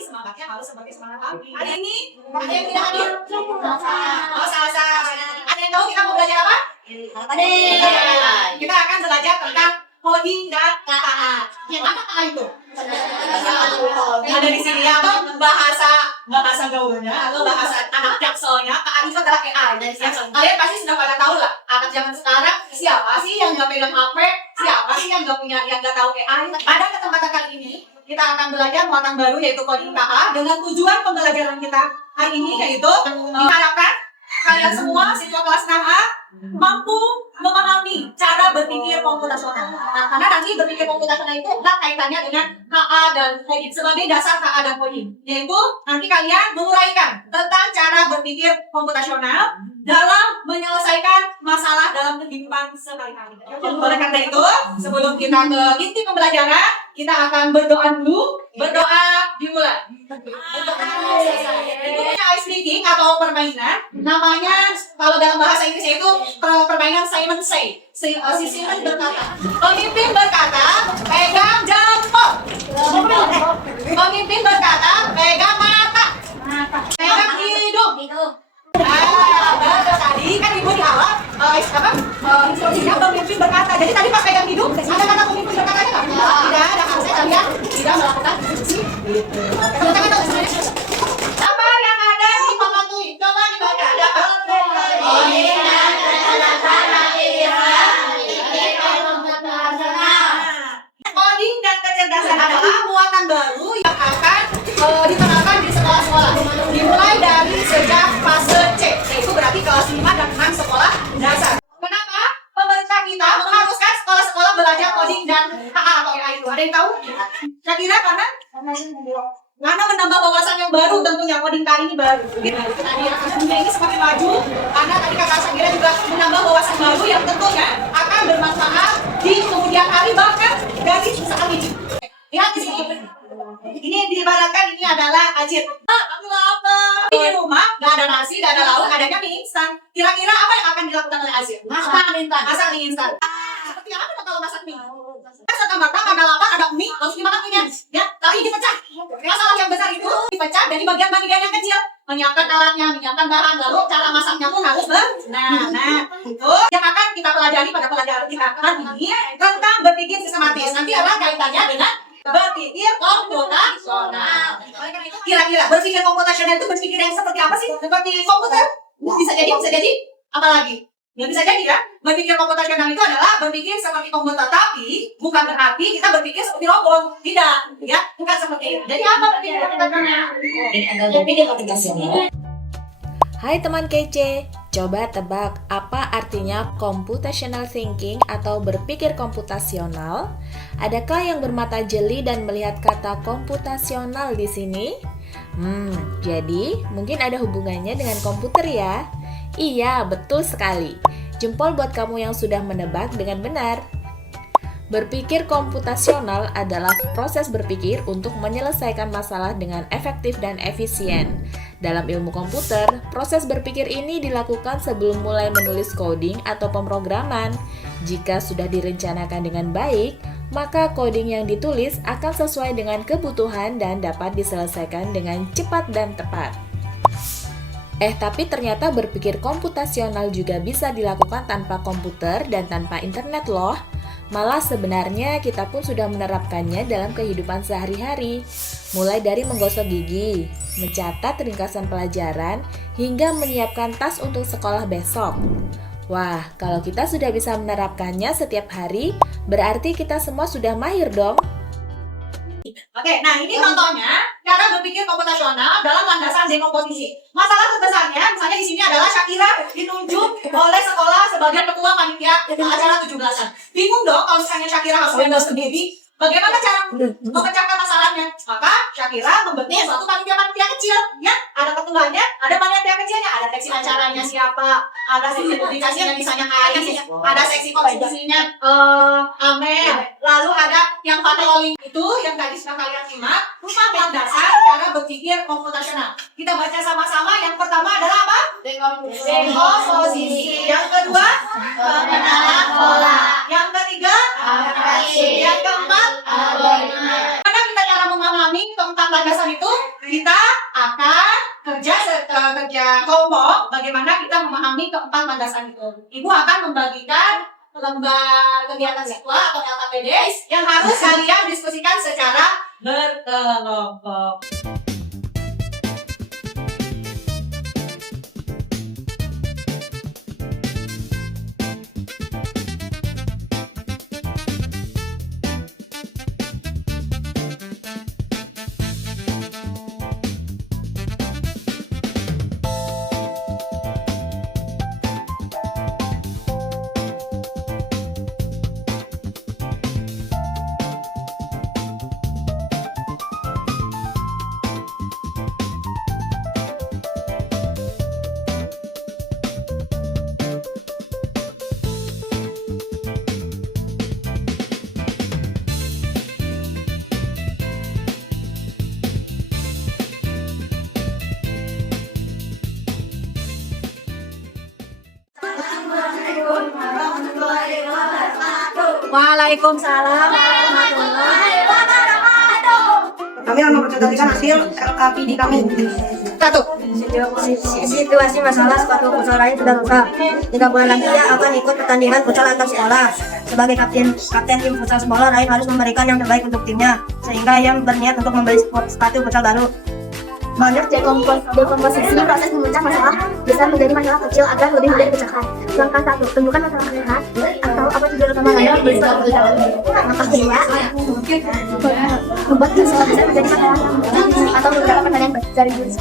tapi semangatnya harus sebagai semangat api. Hari ini ada yang tidak hadir? Oh, salah. Ada yang tahu kita mau belajar apa? Kita akan belajar tentang coding dan KA. Apa KA itu? Ada di sini ya, atau bahasa gaulnya atau bahasa anak jakselnya. KA itu adalah AI. Kalian pasti sudah pada tahu lah. Anak zaman sekarang siapa sih yang nggak pegang HP? Siapa sih yang nggak tahu AI? Pada kesempatan kali ini kita akan belajar muatan baru yaitu coding KA dengan tujuan pembelajaran kita hari ini yaitu diharapkan kalian semua siswa kelas 6A mampu memahami cara berpikir komputasional. Nah, karena nanti berpikir komputasional itu adalah kaitannya dengan KA dan coding sebagai dasar KA dan coding. Yaitu nanti kalian menguraikan tentang cara berpikir komputasional dalam menyelesaikan masalah dalam kehidupan sehari-hari. Oleh karena itu, sebelum kita ke inti pembelajaran, kita akan berdoa dulu. Berdoa dimulai. Itu punya ice breaking atau permainan. Namanya kalau dalam bahasa Inggris itu permainan Simon Say. Si Simon berkata, pemimpin berkata, pegang jempol. Pemimpin berkata, pegang mata. Pegang hidung. Tadi kan ibu di awal instruksinya pemimpin berkata. Jadi tadi pas pegang hidung, ada kata pemimpin berkatanya nggak? Tidak ada, harusnya kalian tidak melakukan instruksi. Apa yang ada di Papatui? Coba dibaca. Coding dan kecerdasan adalah muatan baru yang akan diterapkan di sekolah-sekolah. Dimulai dari sejak fase C, yaitu berarti kelas 5 dan 6 sekolah dasar. Kenapa pemerintah kita mengharuskan sekolah-sekolah belajar coding dan KA atau AI itu? Ada yang tahu? Saya kira karena menambah wawasan yang baru, tentunya coding KA ini baru. Tadi dunia ini semakin maju, karena tadi kakak Sagira juga menambah wawasan baru yang tentunya akan bermanfaat di kemudian hari bahkan dari saat ini. Lihat di sini. Ini diibaratkan ini adalah ajit. Aku lapar. Di rumah nggak ada nasi, nggak ada lauk, adanya mie instan. Kira-kira apa yang akan dilakukan oleh Azir? Masak mie instan. Seperti apa kalau masak mie? Serta-merta ada lapar, ada mie, harus dimakan mie-nya. Ya, tapi dipecah. Masalah yang besar itu dipecah dari bagian-bagian yang kecil. Menyiapkan alatnya, menyiapkan bahan, lalu cara masaknya pun harus itu yang akan kita pelajari pada pelajaran kita kali ini tentang berpikir sistematis. Nanti ada kaitannya dengan berpikir komputasional. Kira-kira berpikir komputasional itu berpikir yang seperti apa sih? Seperti komputer? Bisa jadi apa lagi? Ya bisa jadi ya. Berpikir komputasional itu adalah berpikir seperti komputer, tapi bukan berarti kita berpikir seperti robot. Tidak, ya, bukan seperti itu. Jadi apa berpikir komputasional? Berpikir komputasional. Hai teman kece, coba tebak apa artinya computational thinking atau berpikir komputasional? Adakah yang bermata jeli dan melihat kata komputasional di sini? Jadi mungkin ada hubungannya dengan komputer ya? Iya, betul sekali. Jempol buat kamu yang sudah menebak dengan benar. Berpikir komputasional adalah proses berpikir untuk menyelesaikan masalah dengan efektif dan efisien. Dalam ilmu komputer, proses berpikir ini dilakukan sebelum mulai menulis coding atau pemrograman. Jika sudah direncanakan dengan baik, maka coding yang ditulis akan sesuai dengan kebutuhan dan dapat diselesaikan dengan cepat dan tepat. Tapi ternyata berpikir komputasional juga bisa dilakukan tanpa komputer dan tanpa internet loh. Malah sebenarnya kita pun sudah menerapkannya dalam kehidupan sehari-hari. Mulai dari menggosok gigi, mencatat ringkasan pelajaran, hingga menyiapkan tas untuk sekolah besok. Wah, kalau kita sudah bisa menerapkannya setiap hari, berarti kita semua sudah mahir dong. Oke, nah ini contohnya cara berpikir komputasional dalam landasan dekomposisi. Masalah terbesarnya, misalnya di sini adalah Syakira ditunjuk oleh sekolah sebagai ketua panitia acara 17-an. Bingung dong kalau misalnya Syakira harus handle sendiri. Bagaimana cara memecahkan masalahnya? Maka Syakira membentuk suatu panitia-panitia kecil, ya. Ada ketuanya, ada panitia kecilnya, ada seksi acaranya siapa, ada seksi publikasinya misalnya ada seksi konstitusinya Amel, lalu ada yang patroli itu yang tadi sudah kalian simak, landasan cara berpikir komputasional. Kita baca sama-sama. Yang pertama adalah apa? Dekomposisi. Yang kedua, pengenalan pola. Yang ketiga, yang keempat, bagaimana kita cara memahami tentang landasan itu? kita akan kerja kelompok bagaimana kita memahami keempat landasan itu. Ibu akan membagikan lembar kegiatan siswa atau LKPD yang harus kalian diskusikan secara berkelompok. Waalaikumsalam warahmatullahi wabarakatuh. Kami akan mempresentasikan hasil LKPD kami. Satu. Situasi masalah sepatu futsal lain sudah rusak. 3 bulan lagi ia akan ikut pertandingan futsal antar sekolah. Sebagai kapten tim futsal sekolah, Ryan harus memberikan yang terbaik untuk timnya, sehingga ia berniat untuk membeli sepatu futsal baru. Banyak dekomposisi proses memecah masalah besar menjadi masalah kecil agar lebih mudah dipecahkan. Langkah 1. Tentukan masalah mereka atau apa tujuan utama kalian membeli sepatu futsal. Langkah 2. Membuat masalah besar menjadi masalah yang mudah atau beberapa pertanyaan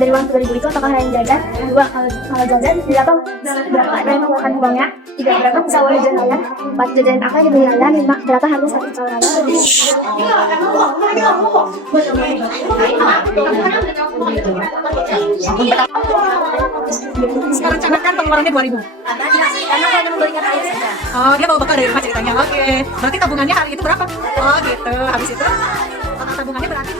dari uang 2.000 itu apakah kalian jajan? 2. Kalau jajan berapa dan mengeluarkan uangnya? 3. Berapa bisa uang jajan kalian? 4. Jajan apa yang dibeli kalian? 5. Berapa harga satu futsal kalian? Sekarang rencanakan pengeluarannya 2.000. Karena kalian membelikan air saja. Oh, dia bawa bekal dari rumah ceritanya. Oke. Berarti tabungannya hari itu berapa? Oh, gitu. Habis itu total tabungannya berarti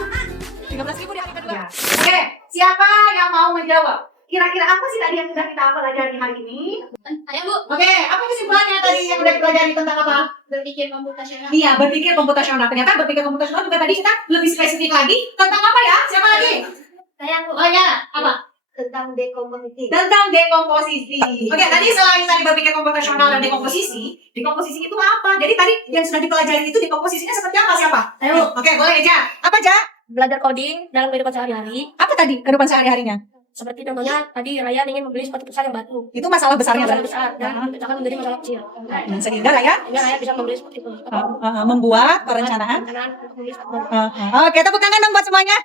13.000 di hari kedua. Oke, siapa yang mau menjawab? Kira-kira apa sih tadi yang sudah kita pelajari hari ini? Ayo Bu. Oke, apa kesimpulannya tadi yang sudah dipelajari tentang apa? Berpikir komputasional. Iya, berpikir komputasional. Ternyata berpikir komputasional juga tadi kita lebih spesifik lagi tentang apa ya? Siapa lagi? Saya Bu. Oh ya, apa? Tentang dekomposisi. Tentang dekomposisi. Oke, tadi selain tadi berpikir komputasional dan dekomposisi itu apa? Jadi tadi yang sudah dipelajari itu dekomposisinya seperti apa? Siapa? Ayo. Oke, boleh Ja. Apa Ja? Belajar coding dalam kehidupan sehari-hari. Apa tadi kehidupan sehari-harinya? Seperti contohnya tadi Raya ingin membeli sepatu futsal yang baru. Itu masalah besarnya Masalah kan? besar dan dipecahkan menjadi masalah kecil. Sehingga Raya Sehingga Raya bisa membeli seperti itu. membuat perencanaan. Perencanaan untuk membeli sepatu. Oke, tepuk tangan dong buat semuanya.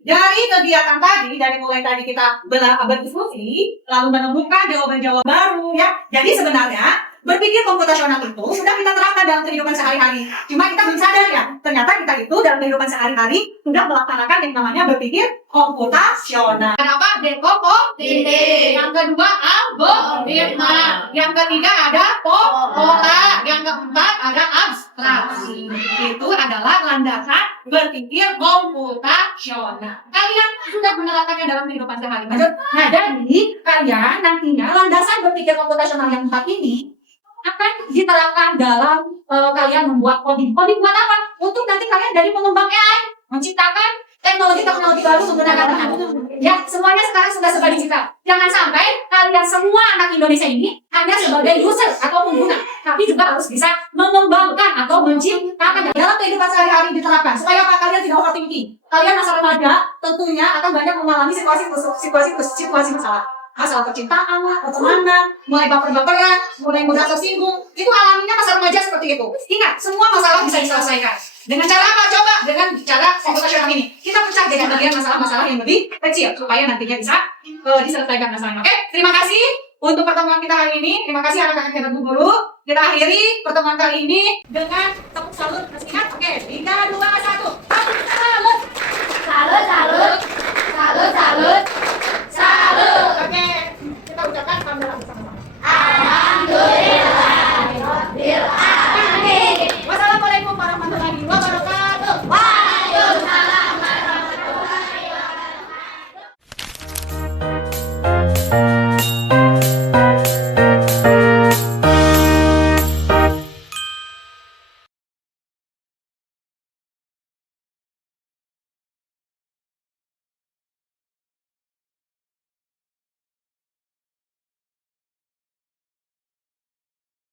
Dari kegiatan tadi, dari mulai tadi kita berdiskusi, lalu menemukan jawaban-jawaban baru ya. Jadi sebenarnya berpikir komputasional itu sudah kita terapkan dalam kehidupan sehari-hari. Cuma kita belum sadar ya, ternyata kita itu dalam kehidupan sehari-hari sudah melaksanakan yang namanya berpikir komputasional. Ada apa? Dekomposisi. Yang kedua algoritma. Yang ketiga ada pola. Yang keempat ada abstraksi. Itu adalah landasan berpikir komputasional. Kalian sudah menerapkannya dalam kehidupan sehari-hari. Nah, jadi kalian nantinya landasan berpikir komputasional yang 4 ini akan diterapkan dalam kalian membuat coding. Coding buat apa? Untuk nanti kalian dari pengembang AI menciptakan teknologi-teknologi baru menggunakan bahan. Ya, semuanya sekarang sudah serba digital. Jangan sampai kalian semua anak Indonesia ini hanya sebagai user atau pengguna, tapi juga harus bisa mengembangkan atau menciptakan dalam kehidupan sehari-hari diterapkan. Supaya apa? Kalian tidak overthinking. Kalian masa remaja tentunya akan banyak mengalami situasi masalah. Masalah percintaan lah, pertemanan, mulai baper-baperan, mulai mudah tersinggung. Itu alaminya masa remaja seperti itu. Ingat, semua masalah bisa diselesaikan. Dengan cara apa? Coba dengan cara komputasional ini. Kita pecah dengan bagian masalah-masalah yang lebih kecil supaya nantinya bisa diselesaikan masalahnya. Oke, terima kasih untuk pertemuan kita hari ini. Terima kasih anak-anak yang guru. Kita akhiri pertemuan kali ini dengan tepuk salut. Masih ingat? Oke, 3, 2, 1. Tepuk salut. Salut.